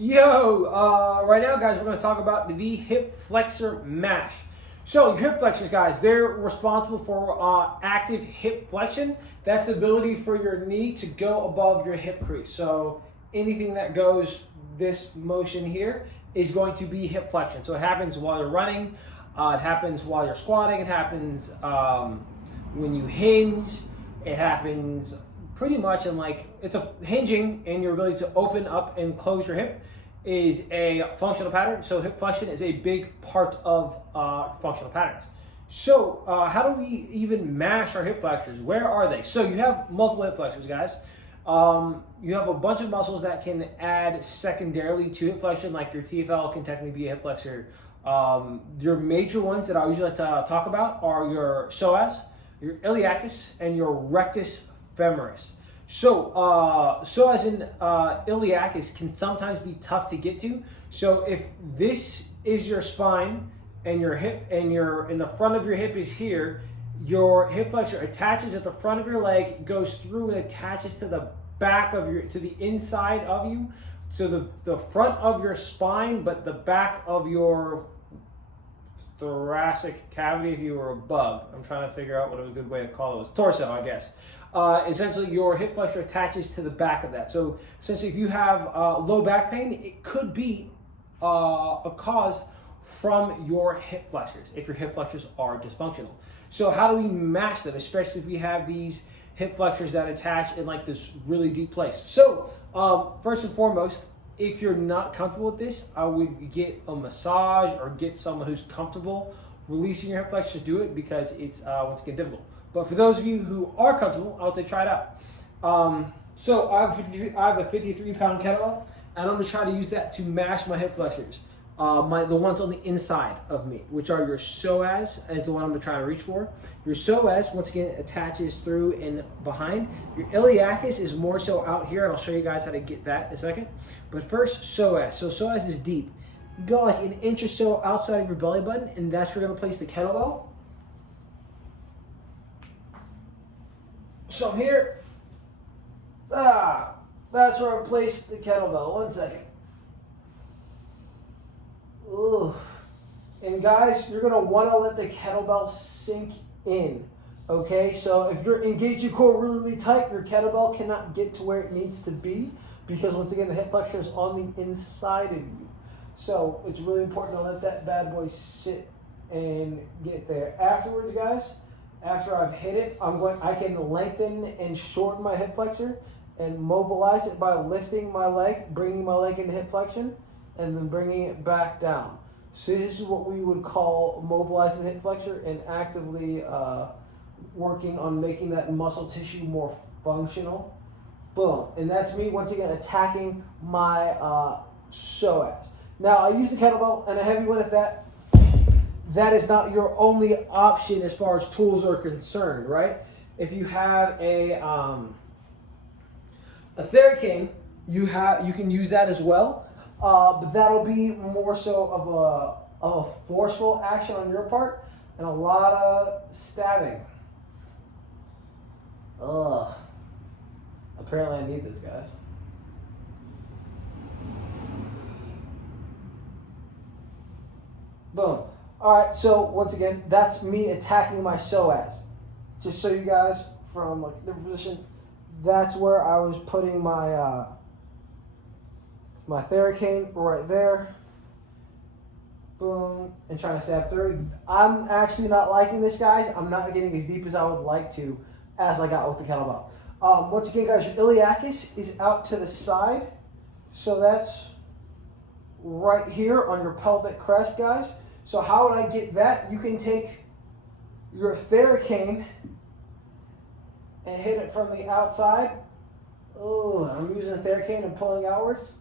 Right now, guys, we're going to talk about the hip flexor mash. So, your hip flexors, guys, they're responsible for active hip flexion. That's the ability for your knee to go above your hip crease. So, anything that goes this motion here is going to be hip flexion. So, it happens while you're running, it happens while you're squatting, it happens when you hinge, it happens pretty much in it's a hinging, and your ability to open up and close your hip is a functional pattern. So hip flexion is a big part of functional patterns. So how do we even mash our hip flexors? Where are they? So you have multiple hip flexors, guys. You have a bunch of muscles that can add secondarily to hip flexion, like your TFL can technically be a hip flexor. Your major ones that I usually like to talk about are your psoas, your iliacus, and your rectus femoris. So, psoas and iliacus can sometimes be tough to get to. So, if this is your spine and your hip and the front of your hip is here, your hip flexor attaches at the front of your leg, goes through and attaches to the back of to the inside of you. So the front of your spine, but the back of your thoracic cavity, if you were a bug. I'm trying to figure out what a good way to call it was. Torso, I guess. Essentially, your hip flexor attaches to the back of that. So essentially, if you have low back pain, it could be a cause from your hip flexors, if your hip flexors are dysfunctional. So how do we mash them, especially if we have these hip flexors that attach in this really deep place? So first and foremost, if you're not comfortable with this, I would get a massage or get someone who's comfortable releasing your hip flexors to do it, because it's once again difficult. But for those of you who are comfortable, I would say try it out. So I have a 53-pound kettlebell, and I'm going to try to use that to mash my hip flexors. The ones on the inside of me, which are your psoas, is the one I'm going to try to reach for. Your psoas, once again, attaches through and behind. Your iliacus is more so out here, and I'll show you guys how to get that in a second. But first, psoas. So psoas is deep. You go like an inch or so outside of your belly button, and that's where you're going to place the kettlebell. So here, that's where I place the kettlebell. 1 second. Ooh. And guys, you're going to want to let the kettlebell sink in. Okay, so if you're engaging your core really, really tight, your kettlebell cannot get to where it needs to be, because once again, the hip flexor is on the inside of you. So it's really important to let that bad boy sit and get there. Afterwards, guys, after I've hit it, I can lengthen and shorten my hip flexor and mobilize it by lifting my leg, bringing my leg into hip flexion, and then bringing it back down. So this is what we would call mobilizing the hip flexor and actively working on making that muscle tissue more functional. Boom. And that's me, once again, attacking my psoas. Now, I use the kettlebell and a heavy one at that. That is not your only option as far as tools are concerned, right? If you have a theracane, you can use that as well. But that'll be more so of a forceful action on your part and a lot of stabbing. Ugh. Apparently I need this, guys. Boom. All right, so once again, that's me attacking my psoas. Just so you guys from a different position, that's where I was putting my my theracane right there. Boom, and trying to stab through. I'm actually not liking this, guys. I'm not getting as deep as I would like to, as I got with the kettlebell. Once again, guys, your iliacus is out to the side. So that's right here on your pelvic crest, guys. So how would I get that? You can take your theracane and hit it from the outside. Oh, I'm using the theracane and pulling outwards.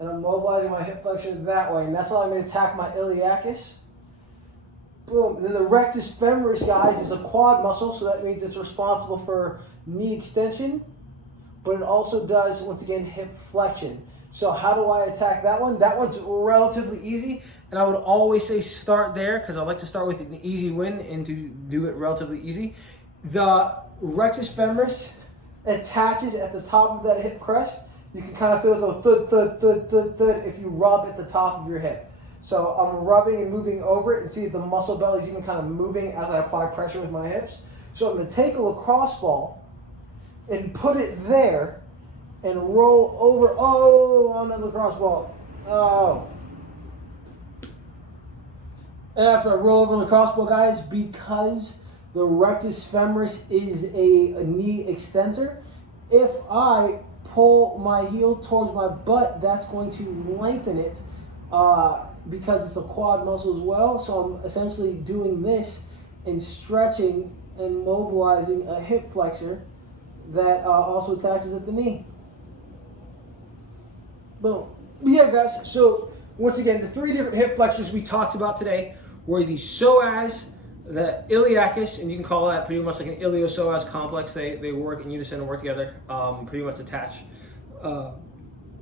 And I'm mobilizing my hip flexor that way. And that's how I'm going to attack my iliacus. Boom. And then the rectus femoris, guys, is a quad muscle. So that means it's responsible for knee extension. But it also does, once again, hip flexion. So how do I attack that one? That one's relatively easy. And I would always say start there, because I like to start with an easy win and to do it relatively easy. The rectus femoris attaches at the top of that hip crest you can kind of feel it go thud if you rub at the top of your hip. So I'm rubbing and moving over it and see if the muscle belly is even kind of moving as I apply pressure with my hips. So I'm going to take a lacrosse ball and put it there and roll over. Oh, on the lacrosse ball. Oh. And after I roll over the lacrosse ball, guys, because the rectus femoris is a knee extensor, if I pull my heel towards my butt, that's going to lengthen it because it's a quad muscle as well. So I'm essentially doing this and stretching and mobilizing a hip flexor that also attaches at the knee. Boom. But yeah, guys, so once again, the 3 different hip flexors we talked about today were the psoas, the iliacus, and you can call that pretty much like an iliopsoas complex. They work in unison and work together, pretty much attached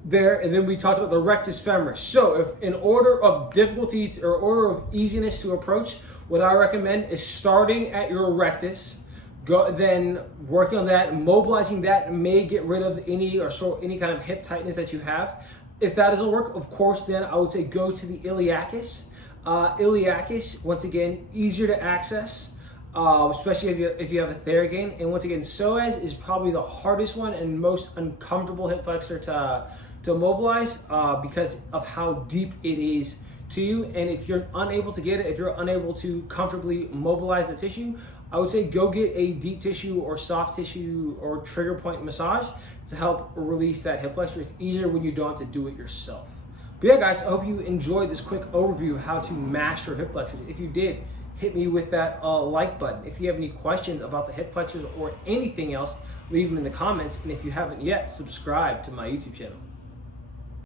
there. And then we talked about the rectus femoris. So if in order of difficulty or order of easiness to approach, what I recommend is starting at your rectus, then working on that, mobilizing that may get rid of any kind of hip tightness that you have. If that doesn't work, of course, then I would say go to the iliacus. Iliacus, once again, easier to access, especially if you have a therogain. And once again, psoas is probably the hardest one and most uncomfortable hip flexor to mobilize because of how deep it is to you. And if you're unable to get it, if you're unable to comfortably mobilize the tissue, I would say go get a deep tissue or soft tissue or trigger point massage to help release that hip flexor. It's easier when you don't have to do it yourself. But yeah, guys, I hope you enjoyed this quick overview of how to master hip flexors. If you did, hit me with that like button. If you have any questions about the hip flexors or anything else, leave them in the comments. And if you haven't yet, subscribe to my YouTube channel.